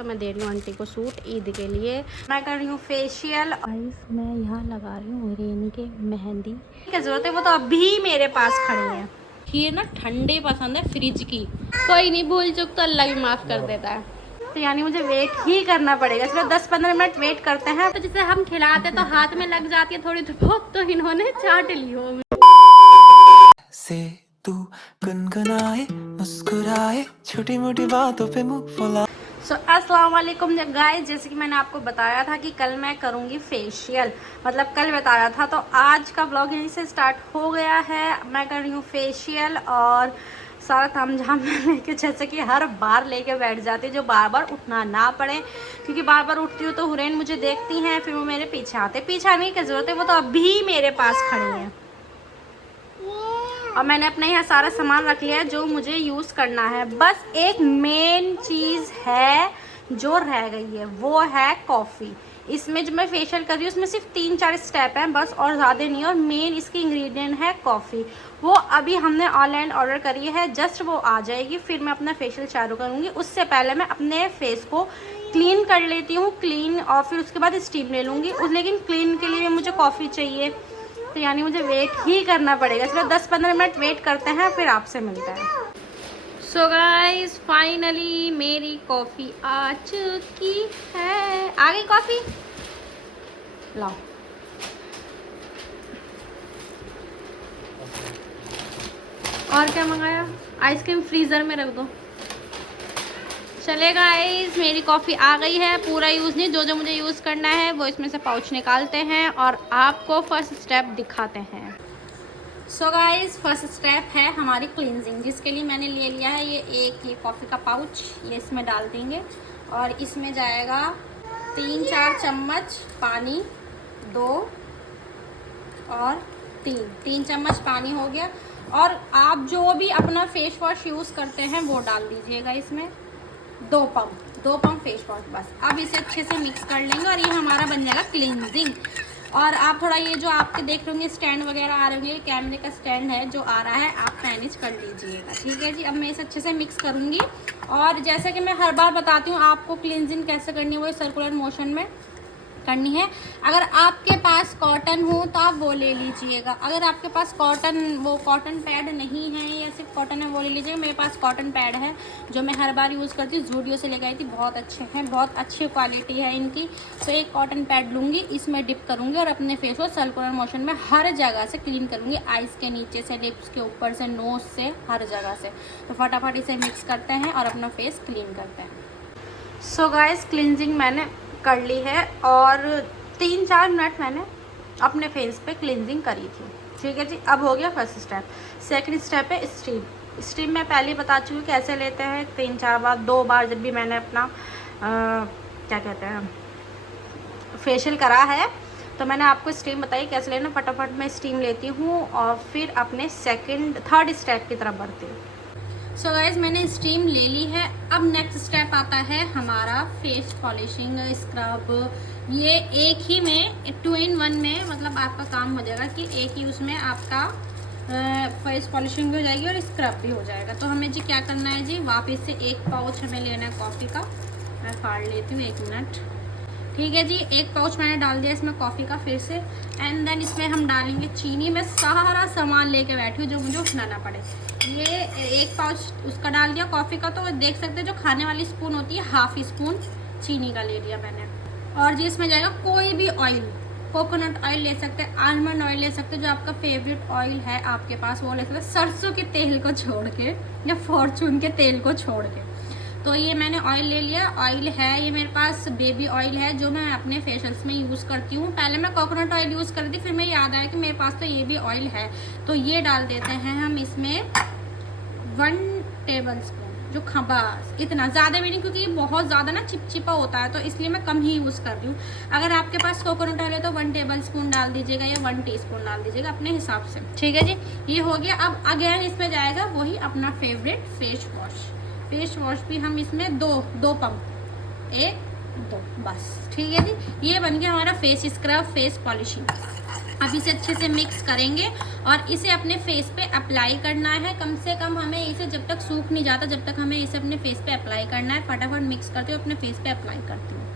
तो मैं दे रही हूँ आंटी को सूट ईद के लिए। मैं कर रही हूँ फेशियल। मैं यहाँ लगा रही हूँ रेनी के मेहंदी की जरूरत है, वो तो अभी मेरे पास खड़ी है। ये ना ठंडे पसंद है फ्रिज की, कोई नहीं, भूल चुक तो अल्लाह भी माफ कर देता है। तो यानी मुझे वेट ही करना पड़ेगा। चलो 10-15 मिनट वेट करते हैं। तो जैसे हम खिलाते तो हाथ में लग जाती है थोड़ी बहुत, तो इन्होंने चाट ली हो से तू गुनगुनाए मुस्कुराए छोटी मोटी बातों पे मुंह फुला। अस्सलाम वालेकुम गाइस, जैसे कि मैंने आपको बताया था कि कल मैं करूंगी फेशियल, मतलब कल बताया था, तो आज का व्लॉग यहीं से स्टार्ट हो गया है। मैं कर रही हूँ फेशियल और सारा तामझाम लेके, जैसे कि हर बार लेके बैठ जाती है, जो बार बार उठना ना पड़े, क्योंकि बार बार उठती हूँ तो हुरैन मुझे देखती हैं, फिर वो मेरे पीछे आते। पीछे आने की जरूरत है, वो तो अभी मेरे पास खड़ी है। और मैंने अपना यहाँ सारा सामान रख लिया है जो मुझे यूज़ करना है। बस एक मेन चीज़ है जो रह गई है, वो है कॉफ़ी। इसमें जो मैं फेशियल कर रही हूँ उसमें सिर्फ 3-4 स्टेप हैं बस, और ज़्यादा नहीं। और मेन इसकी इंग्रेडिएंट है कॉफ़ी। वो अभी हमने ऑनलाइन ऑर्डर करी है, जस्ट वो आ जाएगी, फिर मैं अपना फेशियल चालू करूँगी। उससे पहले मैं अपने फेस को क्लीन कर लेती हूँ, क्लीन, और फिर उसके बाद स्टीम ले लूँगी। लेकिन क्लीन के लिए मुझे कॉफ़ी चाहिए, तो यानी मुझे वेट ही करना पड़ेगा। चलो 10-15 मिनट वेट करते हैं, फिर आपसे मिलता है। सो गाइस, फाइनली मेरी कॉफ़ी आ चुकी है। आ गई कॉफ़ी, लाओ। और क्या मंगाया? आइसक्रीम फ्रीज़र में रख दो। चलेगा गाइस, मेरी कॉफ़ी आ गई है। पूरा यूज़ नहीं, जो जो मुझे यूज़ करना है वो इसमें से पाउच निकालते हैं और आपको फर्स्ट स्टेप दिखाते हैं। सो गाइस, फर्स्ट स्टेप है हमारी क्लींजिंग, जिसके लिए मैंने ले लिया है ये कॉफ़ी का पाउच। ये इसमें डाल देंगे और इसमें जाएगा 3-4 चम्मच पानी, 2 और 3 चम्मच पानी हो गया। और आप जो भी अपना फेस वॉश यूज़ करते हैं वो डाल दीजिएगा इसमें। 2 पंप फेस वॉश बस। अब इसे अच्छे से मिक्स कर लेंगे और ये हमारा बन जाएगा क्लींजिंग। और आप थोड़ा ये जो आपके देख रहे होंगे स्टैंड वगैरह आ रहे होंगे, कैमरे का स्टैंड है जो आ रहा है, आप मैनेज कर लीजिएगा। ठीक है जी। अब मैं इसे अच्छे से मिक्स करूँगी और जैसे कि मैं हर बार बताती हूँ आपको क्लींजिंग कैसे करनी है, वो सर्कुलर मोशन में करनी है। अगर आपके पास कॉटन हो तो आप वो ले लीजिएगा। अगर आपके पास कॉटन पैड नहीं है या सिर्फ कॉटन है, वो ले लीजिएगा। मेरे पास कॉटन पैड है जो मैं हर बार यूज़ करती हूँ, ज़ूडियो से लेकर आई थी, बहुत अच्छे हैं, बहुत अच्छी क्वालिटी है इनकी। तो एक कॉटन पैड लूँगी, इसमें डिप करूँगी और अपने फेस को सर्कुलर मोशन में हर जगह से क्लीन करूँगी। आइज़ के नीचे से, लिप्स के ऊपर से, नोज से, हर जगह से। तो फटाफट इसे मिक्स करते हैं और अपना फेस क्लीन करते हैं। सो गाइस, क्लींजिंग मैंने कर ली है और 3-4 मिनट मैंने अपने फेस पे क्लींजिंग करी थी। ठीक है जी। अब हो गया फर्स्ट स्टेप। सेकंड स्टेप है स्टीम। स्टीम मैं पहले बता चुकी हूँ कैसे लेते हैं। 3-4 बार, 2 बार जब भी मैंने अपना क्या कहते हैं फेशियल करा है, तो मैंने आपको स्टीम बताई कैसे लेना। फटाफट मैं स्टीम लेती हूँ और फिर अपने थर्ड स्टेप की तरफ बढ़ती हूँ। सो गाइज, मैंने स्टीम ले ली है। अब नेक्स्ट स्टेप आता है हमारा फेस पॉलिशिंग स्क्रब। ये एक ही में 2 in 1 में, मतलब आपका काम हो जाएगा कि एक ही उसमें आपका फेस पॉलिशिंग भी हो जाएगी और स्क्रब भी हो जाएगा। तो हमें जी क्या करना है जी, वापस से एक पाउच हमें लेना है कॉफ़ी का। मैं फाड़ लेती हूँ, 1 मिनट। ठीक है जी। एक पाउच मैंने डाल दिया इसमें कॉफ़ी का फिर से। एंड देन इसमें हम डालेंगे चीनी। मैं सारा सामान लेके बैठी हूँ जो मुझे उठना ना पड़े। ये एक पाउच उसका डाल दिया कॉफ़ी का, तो देख सकते हैं जो खाने वाली स्पून होती है, हाफ स्पून चीनी का ले लिया मैंने। और जी इसमें जाएगा कोई भी ऑयल, कोकोनट ऑयल ले सकते हैं, आलमंड ऑयल ले सकते हैं, जो आपका फेवरेट ऑयल है आपके पास वो ले सकते हैं, सरसों के तेल को छोड़ के या फॉर्चून के तेल को छोड़ के। तो ये मैंने ऑयल ले लिया। ऑयल है ये मेरे पास बेबी ऑयल है जो मैं अपने फेशियल्स में यूज़ करती हूँ। पहले मैं कोकोनट ऑयल यूज़ करती थी, फिर मैं याद आया कि मेरे पास तो ये भी ऑयल है, तो ये डाल देते हैं हम इसमें 1 टेबल स्पून। जो बस इतना, ज़्यादा भी नहीं, क्योंकि ये बहुत ज़्यादा ना चिपचिपा होता है, तो इसलिए मैं कम ही यूज़ कर रही हूँ। अगर आपके पास कोकोनट ऑयल है तो 1 टेबल स्पून डाल दीजिएगा या 1 टीस्पून डाल दीजिएगा अपने हिसाब से। ठीक है जी। ये हो गया। अब अगेन इसमें जाएगा वही अपना फेवरेट फेस वॉश भी हम इसमें दो पंप, एक तो बस ठीक है जी, ये बन गया हमारा फेस स्क्रब, फेस पॉलिशिंग। अब इसे अच्छे से मिक्स करेंगे और इसे अपने फेस पे अप्लाई करना है। कम से कम हमें इसे जब तक सूख नहीं जाता, जब तक हमें इसे अपने फेस पे अप्लाई करना है। फटाफट मिक्स करती हूँ, अपने फेस पे अप्लाई करती हूँ।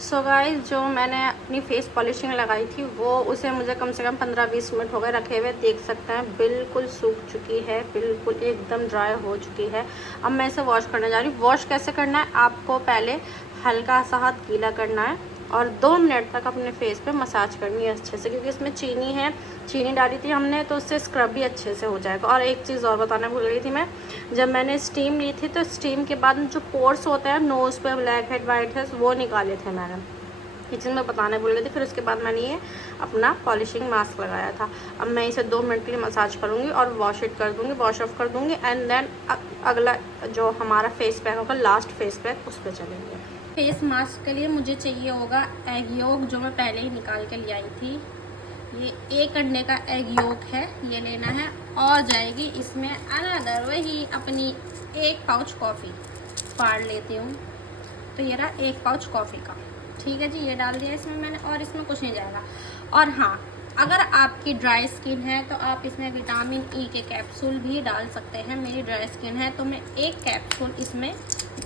सो गाइस, जो मैंने अपनी फेस पॉलिशिंग लगाई थी वो उसे मुझे कम से कम 15-20 मिनट हो गए रखे हुए। देख सकते हैं बिल्कुल सूख चुकी है, बिल्कुल एकदम ड्राई हो चुकी है। अब मैं इसे वॉश करने जा रही हूँ। वॉश कैसे करना है, आपको पहले हल्का सा हाथ गीला करना है और 2 मिनट तक अपने फेस पे मसाज करनी है अच्छे से, क्योंकि इसमें चीनी है, चीनी डाली थी हमने, तो उससे स्क्रब भी अच्छे से हो जाएगा। और एक चीज़ और बताना भूल गई थी मैं, जब मैंने स्टीम ली थी तो स्टीम के बाद जो पोर्स होते हैं नोज़ पे, ब्लैक हेड वाइट हेड, वो निकाले थे मैंने। ये चीज़ मैं बताने भूल गई थी। फिर उसके बाद मैंने ये अपना पॉलिशिंग मास्क लगाया था। अब मैं इसे 2 मिनट के लिए मसाज करूँगी और वॉश इट कर दूँगी, वॉश ऑफ कर दूँगी। एंड देन अगला जो हमारा फेस पैक होगा, लास्ट फेस पैक, उस पर चलेंगे। फेस मास्क के लिए मुझे चाहिए होगा एग योक, जो मैं पहले ही निकाल के ले आई थी। ये 1 अंडे का एग योक है, ये लेना है। और जाएगी इसमें अनदर वही अपनी 1 पाउच कॉफ़ी, फाड़ लेती हूँ। तो ये रहा 1 पाउच कॉफ़ी का, ठीक है जी, ये डाल दिया इसमें मैंने। और इसमें कुछ नहीं जाएगा। और हाँ, अगर आपकी ड्राई स्किन है तो आप इसमें विटामिन ई के कैप्सूल भी डाल सकते हैं। मेरी ड्राई स्किन है तो मैं 1 कैप्सूल इसमें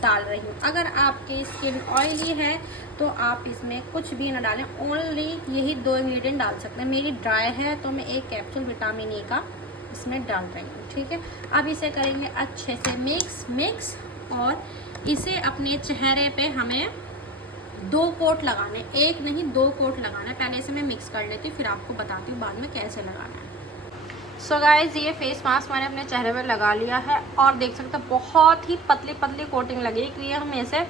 डाल रही हूँ। अगर आपकी स्किन ऑयली है तो आप इसमें कुछ भी ना डालें, ओनली यही 2 इंग्रेडिएंट डाल सकते हैं। मेरी ड्राई है तो मैं 1 कैप्सूल विटामिन ई का इसमें डाल रही हूँ, ठीक है। अब इसे करेंगे अच्छे से मिक्स और इसे अपने चेहरे पे हमें 2 कोट लगाने, 1 नहीं 2 कोट लगाना है। पहले इसे मैं मिक्स कर लेती हूँ, फिर आपको बताती हूँ बाद में कैसे लगाना है। सो गाइज, ये फेस मास्क मैंने अपने चेहरे पे लगा लिया है और देख सकते हैं बहुत ही पतली पतली कोटिंग लगी है, क्योंकि हमें इसे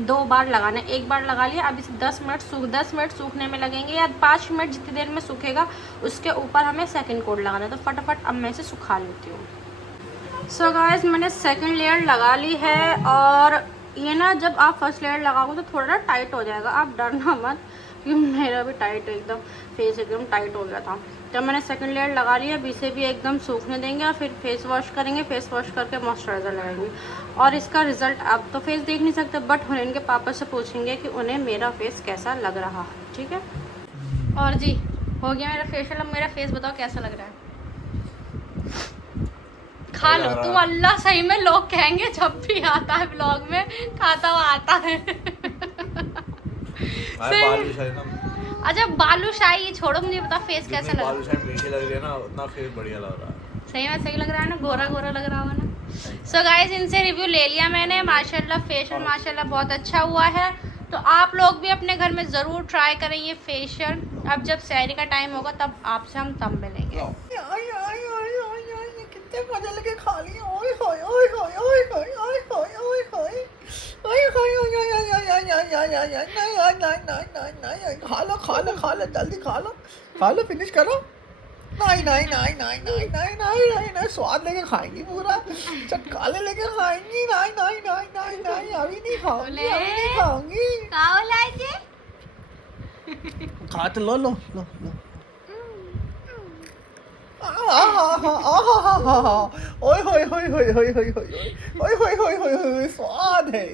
2 बार लगाना है। 1 बार लगा लिया, अब इसे 10 मिनट सूखने में लगेंगे, या 5 मिनट जितनी देर में सूखेगा उसके ऊपर हमें सेकंड कोट लगाना है। तो फटाफट अब मैं इसे सुखा लेती हूँ। सो गाइज, मैंने सेकंड लेयर लगा ली है और ये ना जब आप फर्स्ट लेयर लगाओगे तो थोड़ा ना टाइट हो जाएगा, आप डरना मत, क्योंकि मेरा भी टाइट एकदम फेस एकदम टाइट हो गया था। जब मैंने सेकंड लेयर लगा लिया, अब इसे भी एकदम सूखने देंगे और फिर फेस वॉश करेंगे। फेस वॉश करके मॉइस्चराइज़र लगाएंगे और इसका रिजल्ट आप तो फेस देख नहीं सकते, बट उन्हें इनके पापा से पूछेंगे कि उन्हें मेरा फेस कैसा लग रहा है, ठीक है। और जी, हो गया मेरा फेशियल। अब मेरा फेस बताओ कैसा लग रहा है। खा लो तुम, अल्लाह सही में लोग कहेंगे जब भी आता है ब्लॉग में खाता हुआ आता है। अच्छा, बालूशाही ये छोड़ो, मुझे बताओ फेस कैसा लग रहा है। बालूशाही मीठी लग रही है ना, उतना फेस बढ़िया लग रहा है। सही में सही लग रहा है ना, गोरा गोरा लग रहा होगा ना। सो गाइस, इनसे रिव्यू ले लिया मैंने। माशाल्लाह फेशियल माशाल्लाह बहुत अच्छा हुआ है। तो आप लोग भी अपने घर में ज़रूर ट्राई करें ये फेशियल। अब जब सहरी का टाइम होगा तब आपसे हम तब मिलेंगे। कितने मजे लेके खा लिए। ओए होए ओए होए ओए होए ओए होए ओए होए ओए होए। खा लो जल्दी खा लो फिनिश करो। नहीं, स्वाद लेके खाएंगी पूरा, चटकाले लेके खाएंगी। नहीं, अभी नहीं खाऊंगी। खा तो लो। ओए होए स्वाद है।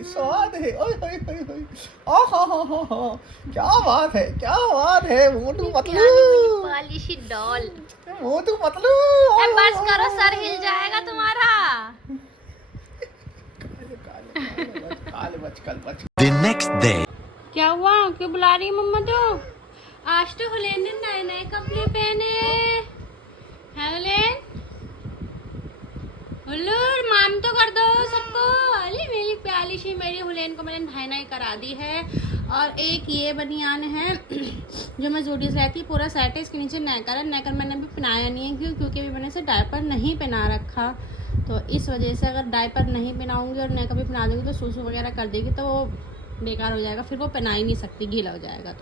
क्या बात है। Motu Patlu policy doll, Motu Patlu. बस करो, सर हिल जाएगा तुम्हारा। The next day. क्या हुआ, क्यों बुला रही है मम्मा? तो आज तो हुलैन ने नए नए कपड़े पहने हैं। हुल्लूर माम तो कर दो सबको। अली मेरी प्याली सी मेरी हुलैन को मैंने नहाई नहाई करा दी है। और एक ये बनियान है जो मैं जूडी से लाती, पूरा सेट है, इसके नीचे नेकर है। नेकर मैंने अभी पहनाया नहीं है, क्योंकि अभी मैंने इसे डायपर नहीं पहना रखा। तो इस वजह से अगर डायपर नहीं पहनाऊंगी और नेकर भी पहना दूँगी तो सूसू वगैरह कर देगी, तो वो बेकार हो जाएगा, फिर वो पहना ही नहीं सकती, गीला हो जाएगा।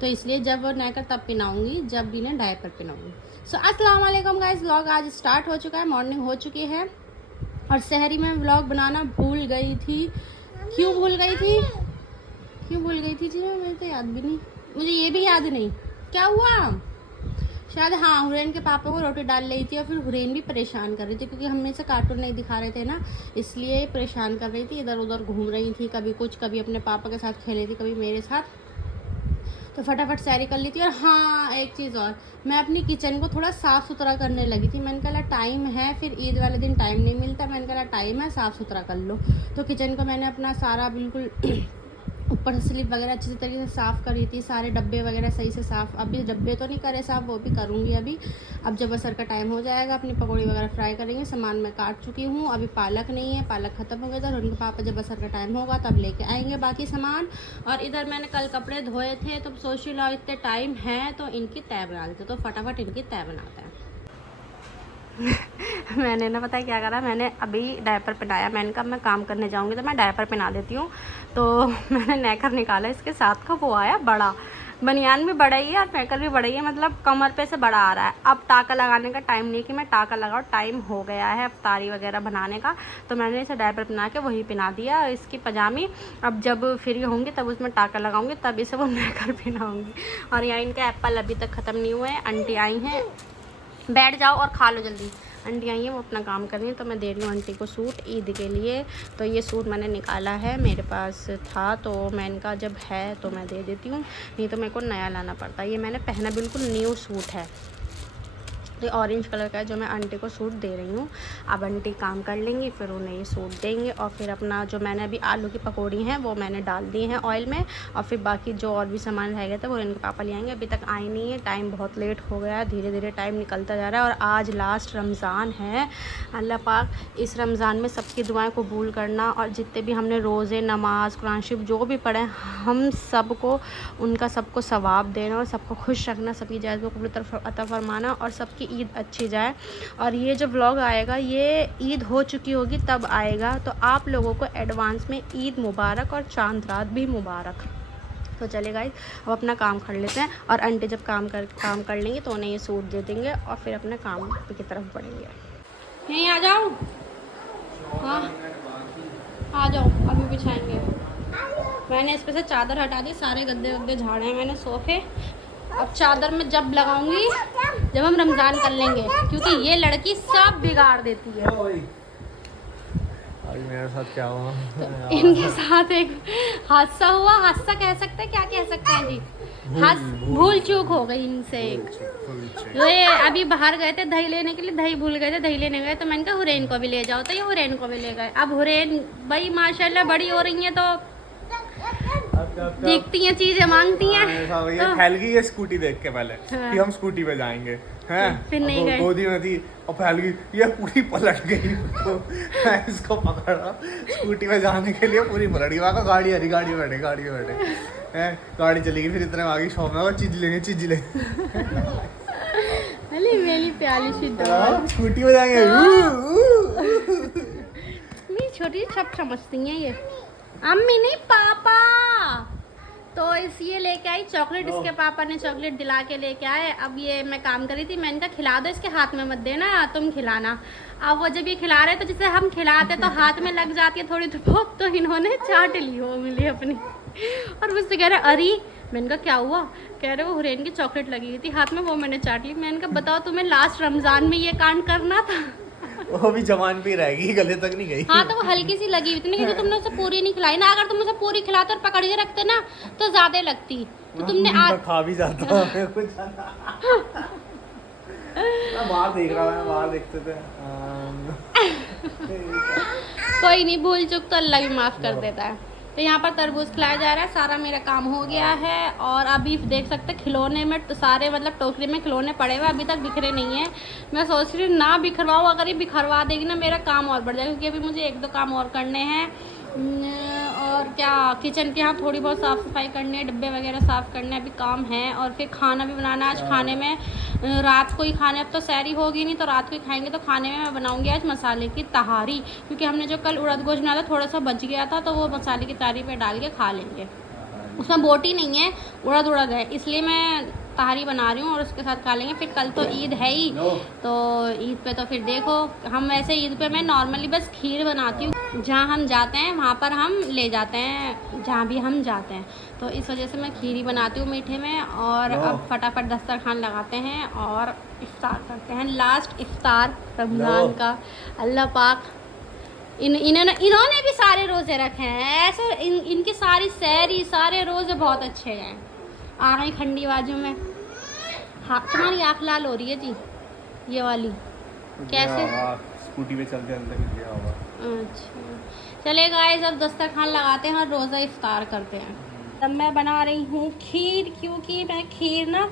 तो इसलिए जब वो नेकर तब पहनाऊंगी जब भी ना डायपर पहनाऊंगी। सो अस्सलाम वालेकुम गाइस, व्लॉग आज स्टार्ट हो चुका है, मॉर्निंग हो चुकी है और शहरी में व्लॉग बनाना भूल गई थी। क्यों भूल गई थी जी, मुझे तो याद भी नहीं, मुझे ये भी याद नहीं क्या हुआ। शायद हाँ, हुरैन के पापा को रोटी डाल रही थी और फिर हुरैन भी परेशान कर रही थी क्योंकि हम में से कार्टून नहीं दिखा रहे थे ना, इसलिए परेशान कर रही थी, इधर उधर घूम रही थी, कभी कुछ, कभी अपने पापा के साथ खेल रही थी, कभी मेरे साथ। तो फटाफट सैरी कर ली थी। और हाँ, एक चीज़ और, मैं अपनी किचन को थोड़ा साफ़ सुथरा करने लगी थी। मैंने कहा टाइम है, फिर ईद वाले दिन टाइम नहीं मिलता, मैंने कहा टाइम है, साफ़ सुथरा कर लो। तो किचन को मैंने अपना सारा बिल्कुल ऊपर से स्लिप वगैरह अच्छी तरीके से साफ़ करी थी, सारे डब्बे वगैरह सही से साफ़। अभी डब्बे तो नहीं करे साफ़, वो भी करूँगी अभी। अब जब असर का टाइम हो जाएगा, अपनी पकौड़ी वगैरह फ्राई करेंगे। सामान मैं काट चुकी हूँ, अभी पालक नहीं है, पालक ख़त्म हो गया था। उनके पापा जब असर का टाइम होगा तब लेके आएंगे बाकी सामान। और इधर मैंने कल कपड़े धोए थे, तो सोच लो इतने टाइम है तो इनकी तय बना देते, तो फटाफट इनकी तय बनाते हैं। मैंने ना पता है क्या करा, मैंने अभी डायपर पहनाया। मैंने कहा मैं काम करने जाऊंगी तो मैं डायपर पहना देती हूँ। तो मैंने नेकर निकाला, इसके साथ का वो आया बड़ा, बनियान भी बड़ा ही है और नेकर भी बड़ा ही है, मतलब कमर पे से बड़ा आ रहा है। अब टाका लगाने का टाइम नहीं कि मैं टाका लगाऊँ, टाइम हो गया है अफ्तारी वगैरह बनाने का। तो मैंने इसे डायपर पहना के वही पहना दिया, इसकी पजामी। अब जब फ्री होंगी तब उसमें टाका लगाऊंगी, तब इसे वो नेकर पहनाऊँगी। और यहाँ इनके एप्पल अभी तक ख़त्म नहीं हुए हैं। आंटी आई हैं, बैठ जाओ और खा लो जल्दी। आंटी आई है, वो अपना काम कर रही है, तो मैं दे रही हूँ आंटी को सूट ईद के लिए। तो ये सूट मैंने निकाला है, मेरे पास था तो मैं इनका जब है तो मैं दे देती हूँ, नहीं तो मेरे को नया लाना पड़ता है। ये मैंने पहना बिल्कुल न्यू सूट है, तो ऑरेंज कलर का है जो मैं आंटी को सूट दे रही हूँ। अब आंटी काम कर लेंगी, फिर उन्हें ये सूट देंगे। और फिर अपना जो मैंने अभी आलू की पकौड़ी हैं वो मैंने डाल दी हैं ऑयल में। और फिर बाकी जो और भी सामान रह गया था वो इनके पापा ले आएंगे। अभी तक आए नहीं है, टाइम बहुत लेट हो गया है, धीरे धीरे टाइम निकलता जा रहा है। और आज लास्ट रमज़ान है। अल्लाह पाक इस रमज़ान में सबकी दुआएं कबूल करना, और जितने भी हमने रोज़े, नमाज, कुरान शरीफ जो भी पढ़े, हम सबको उनका सबको सवाब देना और सबको खुश रखना, सबकी जायज़ को कबूल अता फरमाना, और सबकी ईद अच्छी जाए। और ये जो व्लॉग आएगा ये ईद हो चुकी होगी तब आएगा, तो आप लोगों को एडवांस में ईद मुबारक और चांद रात भी मुबारक। तो चले गाइस, अब अपना काम कर लेते हैं, और आंटी जब काम कर लेंगे तो उन्हें ये सूट दे देंगे और फिर अपने काम की तरफ बढ़ेंगे। यहीं आ जाओ, हाँ आ जाओ, अभी बिछाएंगे। मैंने इस पे से चादर हटा दी, सारे गद्दे वद्दे झाड़े हैं मैंने सोफे। अब चादर में जब लगाऊंगी जब हम रमज़ान कर लेंगे, क्योंकि ये लड़की सब बिगाड़ देती है। अभी मेरे साथ क्या हुआ? तो इनके साथ एक हादसा हुआ, हादसा कह सकते हैं, क्या कह सकते हैं जी, भूल चूक हो गई इनसे एक। ये अभी बाहर गए थे दही लेने के लिए, दही भूल गए थे, दही लेने गए तो मैंने कहा हुरैन को भी ले जाओ, तो ये हुरैन को भी ले गए। अब हुरैन भाई माशाल्लाह बड़ी हो रही हैं, तो देखती हैं चीजें, मांगती हैं। तो फैल गई है स्कूटी देख के पहले, हाँ। कि हम स्कूटी पे जाएंगे, हैं? फिर नहीं गए। गोदी में थी और फैल गई, ये पूरी पलट गई। तो मैं इसको पकड़ा स्कूटी पे जाने के लिए, पूरी पलट गई। वहाँ का गाड़ी हरी, गाड़ी में बैठे हैं, गाड़ी चली गई। फिर इतने आगे शॉप में चीज लेंगे। अरे मेरी प्यारी सी डॉल, स्कूटी पे जाएंगे। मेरी छोटी सब समझती हैं ये, अम्मी नहीं पापा। तो इसलिए लेके आई चॉकलेट, इसके पापा ने चॉकलेट दिला के लेके आए। अब ये मैं काम करी थी, मैंने कहा खिला दो, इसके हाथ में मत देना, तुम खिलाना। अब वो जब ये खिला रहे तो जैसे हम खिलाते तो हाथ में लग जाती है थोड़ी बहुत, तो इन्होंने चाट ली वो मिली अपनी। और मुझसे कह रहे अरे, मैंने कहा क्या हुआ? कह रहे वो हुरैन की चॉकलेट लगी हुई थी हाथ में, वो मैंने चाट ली। मैंने कहा बताओ तुम्हें लास्ट रमज़ान में ये कांड करना था? वो भी जवान पे रहेगी, गले तक नहीं गई। हाँ, तो वो हल्की सी लगी हुई थी, लेकिन तुमने उसे पूरी नहीं खिलाई ना। अगर तुम उसे पूरी खिलाते और पकड़ के रखते ना तो ज्यादा लगती। तो तुमने आज खा भी जाता है कुछ। मैं बाहर देख रहा था, बाहर देखते थे। कोई नहीं, भूल चूक तो अल्लाह भी माफ़ कर देता है। तो यहाँ पर तरबूज खिलाया जा रहा है, सारा मेरा काम हो गया है। और अभी देख सकते खिलौने में तो सारे मतलब टोकरी में खिलौने पड़े हुए, अभी तक बिखरे नहीं हैं। मैं सोच रही हूँ ना बिखरवाऊँ, अगर ये बिखरवा देगी ना मेरा काम और बढ़ जाएगा, क्योंकि अभी मुझे 1-2 काम और करने हैं। और क्या, किचन के यहाँ थोड़ी बहुत साफ़ सफाई करनी है, डब्बे वगैरह साफ़ करने अभी काम है। और फिर खाना भी बनाना। आज खाने में रात को ही खाने, अब तो सैरी होगी नहीं तो रात को ही खाएंगे। तो खाने में मैं बनाऊंगी आज मसाले की तहारी, क्योंकि हमने जो कल उड़द गोश्त बनाया था थोड़ा सा बच गया था, तो वो मसाले की तहारी पे डाल के खा लेंगे। उसमें बोटी नहीं है, उड़द है, इसलिए मैं तहारी बना रही हूँ और उसके साथ खा लेंगे। फिर कल तो ईद है ही, तो ईद पे तो फिर देखो, हम वैसे ईद पे मैं नॉर्मली बस खीर बनाती हूँ। जहाँ हम जाते हैं वहाँ पर हम ले जाते हैं, जहाँ भी हम जाते हैं। तो इस वजह से मैं खीर ही बनाती हूँ मीठे में। और अब फटाफट दस्तरखान लगाते हैं और इफ्तार करते हैं, लास्ट इफ्तार रमज़ान का। अल्लाह पाक इन्होंने भी सारे रोज़े रखे हैं ऐसे। इनकी सारी सहरी सारे रोज़े बहुत अच्छे हैं। आ गई ठंडी बाजू में। हाँ, तुम्हारी आँख लाल हो रही है जी, ये वाली कैसे? स्कूटी पे चलते अंदर गिर गया होगा। अच्छा चले गाइस, अब दस्तरखान लगाते हैं और रोज़ा इफ्तार करते हैं। तब मैं बना रही हूँ खीर, क्योंकि मैं खीर ना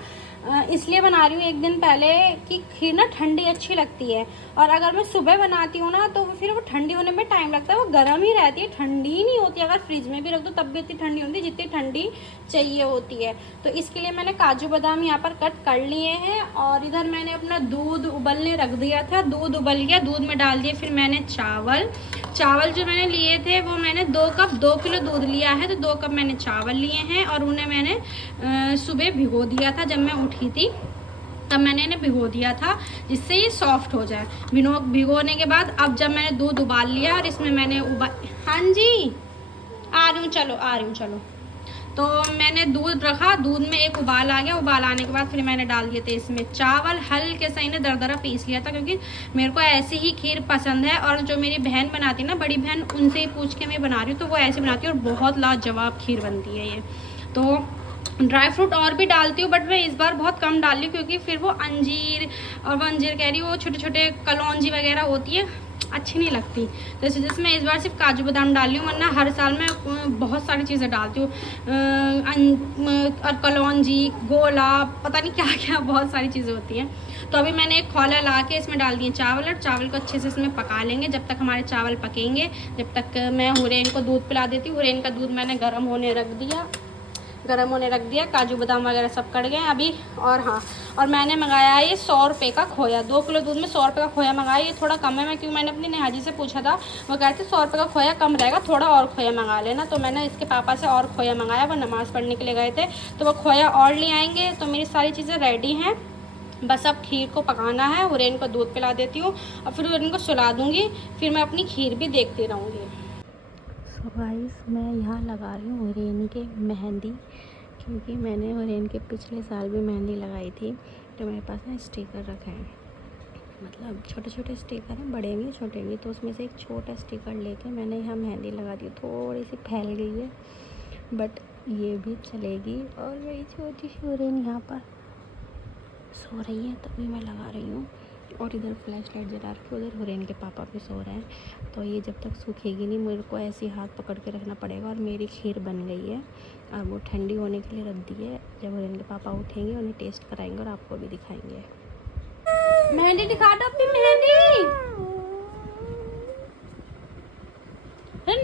इसलिए बना रही हूँ एक दिन पहले कि खीर ना ठंडी अच्छी लगती है। और अगर मैं सुबह बनाती हूँ ना तो फिर वो ठंडी होने में टाइम लगता है, वो गर्म ही रहती है, ठंडी ही नहीं होती। अगर फ्रिज में भी रख दो तब भी इतनी ठंडी होती है जितनी ठंडी चाहिए होती है। तो इसके लिए मैंने काजू बादाम यहाँ पर कट कर लिए हैं। और इधर मैंने अपना दूध उबलने रख दिया था, दूध उबल गया, दूध में डाल दिए। फिर मैंने चावल जो मैंने लिए थे वो मैंने 2 किलो दूध लिया है, तो 2 कप मैंने चावल लिए हैं। और उन्हें मैंने सुबह भिगो दिया था, जब मैं उठी थी तब मैंने इन्हें भिगो दिया था, जिससे ये सॉफ्ट हो जाए। भिगोने के बाद अब जब मैंने दूध उबाल लिया और इसमें मैंने हाँ जी आ रही हूँ, चलो। तो मैंने दूध रखा, दूध में एक उबाल आ गया। उबाल आने के बाद फिर मैंने डाल दिए थे इसमें चावल, हल्के से इन्हें दरदरा पीस लिया था, क्योंकि मेरे को ऐसी ही खीर पसंद है। और जो मेरी बहन बनाती है ना, बड़ी बहन, उनसे ही पूछ के मैं बना रही हूँ, तो वो ऐसे बनाती है और बहुत लाजवाब खीर बनती है ये। तो ड्राई फ्रूट और भी डालती हूँ, बट मैं इस बार बहुत कम डाल रही हूँ, क्योंकि फिर वो अंजीर कह रही हूँ, वो छोटे छोटे कलौंजी वगैरह होती है, अच्छी नहीं लगती। तो इस वजह से मैं इस बार सिर्फ काजू बादाम डाल रही हूँ, वरना हर साल मैं बहुत सारी चीज़ें डालती हूँ, और कलौंजी, गोला, पता नहीं क्या क्या बहुत सारी चीज़ें होती हैं। तो अभी मैंने एक खौला ला के इसमें डाल दिए चावल, और चावल को अच्छे से इसमें पका लेंगे जब तक हमारे चावल पकेंगे। जब तक मैं हुरैन को दूध पिला देती हूँ। हुरैन का दूध मैंने गर्म होने रख दिया, काजू बादाम वगैरह सब कट गए अभी। और हाँ, और मैंने मंगाया ये 100 रुपये का खोया, 2 किलो दूध में 100 रुपये का खोया मंगाया। ये थोड़ा कम है, मैं क्यों, मैंने अपनी नेहाजी से पूछा था, वो कहते 100 रुपये का खोया कम रहेगा, थोड़ा और खोया मंगा लेना। तो मैंने इसके पापा से और खोया मंगाया, वो नमाज़ पढ़ने के लिए गए थे, तो वो खोया और ले आएंगे। तो मेरी सारी चीज़ें रेडी हैं, बस अब खीर को पकाना है। हुरैन को दूध पिला देती हूँ और फिर हुरैन को सुला दूँगी, फिर मैं अपनी खीर भी देखती रहूँगी। सो गाइस, मैं यहाँ लगा रही हूँ हुरैन के मेहंदी, क्योंकि मैंने हुरैन के पिछले साल भी मेहंदी लगाई थी। तो मेरे पास ना स्टिकर रखे हैं, मतलब छोटे छोटे स्टिकर हैं, बड़े भी छोटे भी। तो उसमें से एक छोटा स्टिकर लेके मैंने यहाँ मेहंदी लगा दी। थोड़ी सी फैल गई है, बट ये भी चलेगी। और मेरी छोटी सी हुरैन यहाँ पर सो रही है, तभी मैं लगा रही हूँ। और इधर फ्लैश लाइट जला रखी, उधर हुरैन के पापा भी सो रहे हैं। तो ये जब तक सूखेगी नहीं, मेरे को ऐसे हाथ पकड़ के रखना पड़ेगा। और मेरी खीर बन गई है और वो ठंडी होने के लिए रख दी है। जब हुरैन के पापा उठेंगे उन्हें टेस्ट कराएंगे और आपको भी दिखाएंगे। मेहंदी दिखा दो अपनी मेहंदी,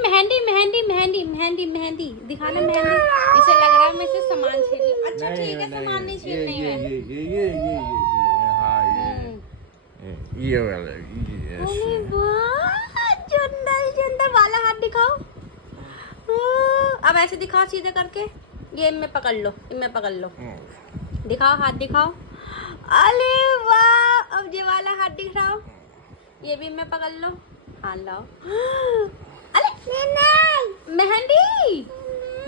मेहंदी मेहंदी मेहंदी मेहंदी मेहंदी दिखाना मेहंदी। इसे लग रहा है मैं इसे सामान छीन लूं। अच्छा ठीक है, सामान नहीं छीन रही मैं। ये वाला, अंदर वाला हाथ दिखाओ। अब ऐसे दिखाओ सीधे करके, ये इनमें पकड़ लो, दिखाओ, हाथ दिखाओ। अरे वाह, अब ये वाला हाथ दिखाओ, ये भी मैं पकड़ लो, हाथ लाओ। अरे मेहंदी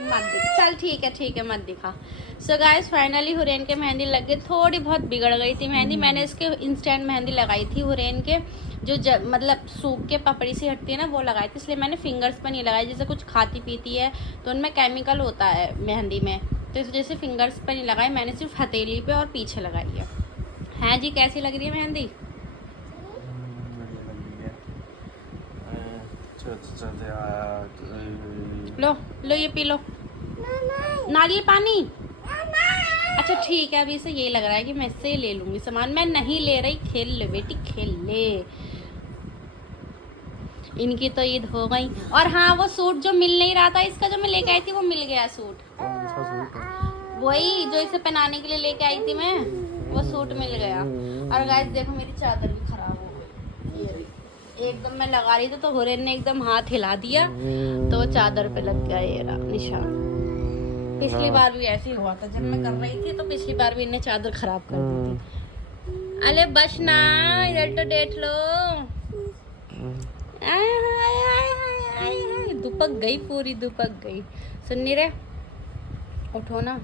मत दिखा, चल ठीक है मत दिखा। सो गाइस, फाइनली हुरैन के मेहंदी लग गई। थोड़ी बहुत बिगड़ गई थी मेहंदी, मैंने इसके इंस्टेंट मेहंदी लगाई थी। हुरैन के जो मतलब सूख के पपड़ी सी हटती है ना, वो लगाई थी, इसलिए मैंने फिंगर्स पर नहीं लगाई। जैसे कुछ खाती पीती है तो उनमें केमिकल होता है मेहंदी में, तो इस वजह से फिंगर्स पर नहीं लगाई, मैंने सिर्फ हथेली पे और पीछे लगाई है। जी कैसी लग रही है मेहंदी? लो ये पी लो नारियल पानी। अच्छा ठीक है, अभी इसे ये लग रहा है कि मैं इससे ले लूंगी सामान। मैं नहीं ले रही, खेल ले बेटी, खेल ले। इनकी तो ईद हो गई। और हाँ, वो सूट जो मिल नहीं रहा था इसका, जो मैं लेके आई थी, वो मिल गया सूट। वही जो इसे पहनाने के लिए लेके आई थी मैं, वो सूट मिल गया। और गाइस देखो, मेरी चादर भी खराब हो गई। एकदम मैं लगा रही थी तो हुरैन ने एकदम हाथ हिला दिया, तो चादर पे लग गया ये निशान। पिछली बार भी ऐसे ही हुआ था, जब मैं कर रही थी तो पिछली बार भी इन्हें चादर खराब कर दी थी। अरे बस ना, इधर तो देख लो। दुपक गई, पूरी दुपक गई। सुन नहीं रहे? उठो ना।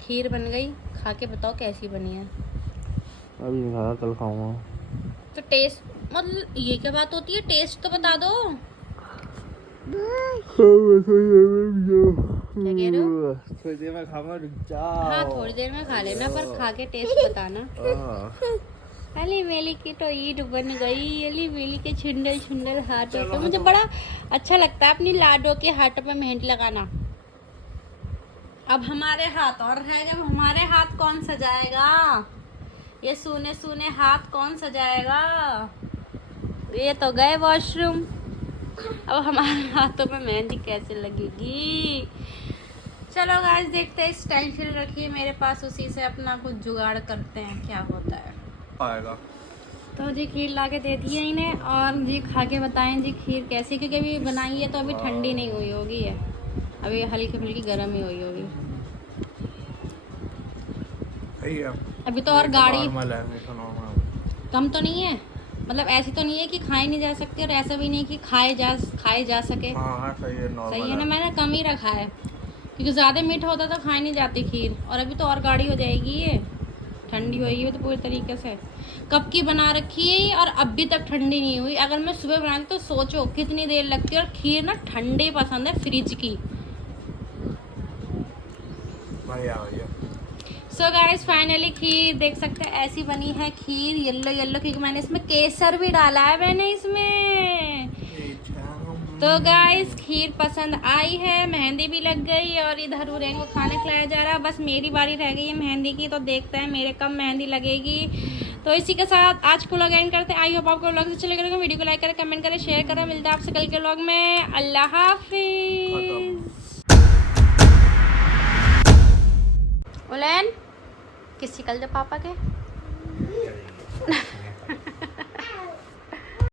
खीर बन गई, खा के बताओ कैसी बनी है। अभी नहीं खाया, कल खाऊंगा। तो टेस्ट मतलब ये क्या बात होती है, टेस्ट तो बता दो। क्या कह रहे हो? थोड़ी देर में खाऊंगा, रुक हाँ जाओ। थोड़ी देर में खा लेना, पर खा के टेस्ट बताना। अली मेली की तो ईद बन गई। अली मेली के छुंडल छुंडल हाथों पे। मुझे बड़ा अच्छा लगता है अपनी लाडो के हाथों पे मेहंदी लगाना। अब हमारे हाथ और रह गए। हमारे हाथ कौन सजाएगा? ये सूने सूने हाथ कौन सजाएगा? ये तो गए वॉशरूम। अब हमारे हाथों पे मेहंदी कैसे लगेगी? चलो गाइस देखते हैं, इस टेंशन रखिए मेरे पास, उसी से अपना कुछ जुगाड़ करते हैं क्या होता है। आएगा तो जी खीर ला के दे दी है इन्हें, और जी खा के बताएं जी खीर कैसी, क्योंकि अभी बनाई है तो अभी ठंडी नहीं हुई होगी है, अभी हल्की फुल्की गर्म ही हुई होगी। सही है। अभी तो और गाड़ी नॉर्मल है, मीठा नॉर्मल। कम तो नहीं है, मतलब ऐसी तो नहीं है कि खाई नहीं जा सकती और ऐसा भी नहीं कि खाए जा सके। हाँ हाँ सही है, नॉर्मल सही है ना, मैंने कम ही रखा है क्योंकि ज़्यादा मीठा होता तो खाई नहीं जाती खीर, और अभी तो और गाढ़ी हो जाएगी, ये ठंडी होगी तो पूरी तरीके से। कब की बना रखी है और अभी तक ठंडी नहीं हुई। अगर मैं सुबह बनाती तो सोचो कितनी देर लगती है, और खीर ना ठंडी पसंद है, फ्रिज की। बढ़िया भैया। सो गाइस फाइनली खीर देख सकते हैं ऐसी बनी है खीर, येलो येलो, क्योंकि मैंने इसमें केसर भी डाला है मैंने इसमें। तो गाइस खीर पसंद आई है, मेहंदी भी लग गई, और इधर उरेन को खाना खिलाया जा रहा है। बस मेरी बारी रह गई है मेहंदी की, तो देखते हैं मेरे कब मेहंदी लगेगी। तो इसी के साथ आज को व्लॉग एंड करते हैं। आई होप आपको व्लॉग से चलेगा। वीडियो को लाइक करें, कमेंट करें, शेयर करें। मिलता है आपसे कल के व्लॉग में। अल्लाह हाफिज। उलेन किसी कल दे पापा के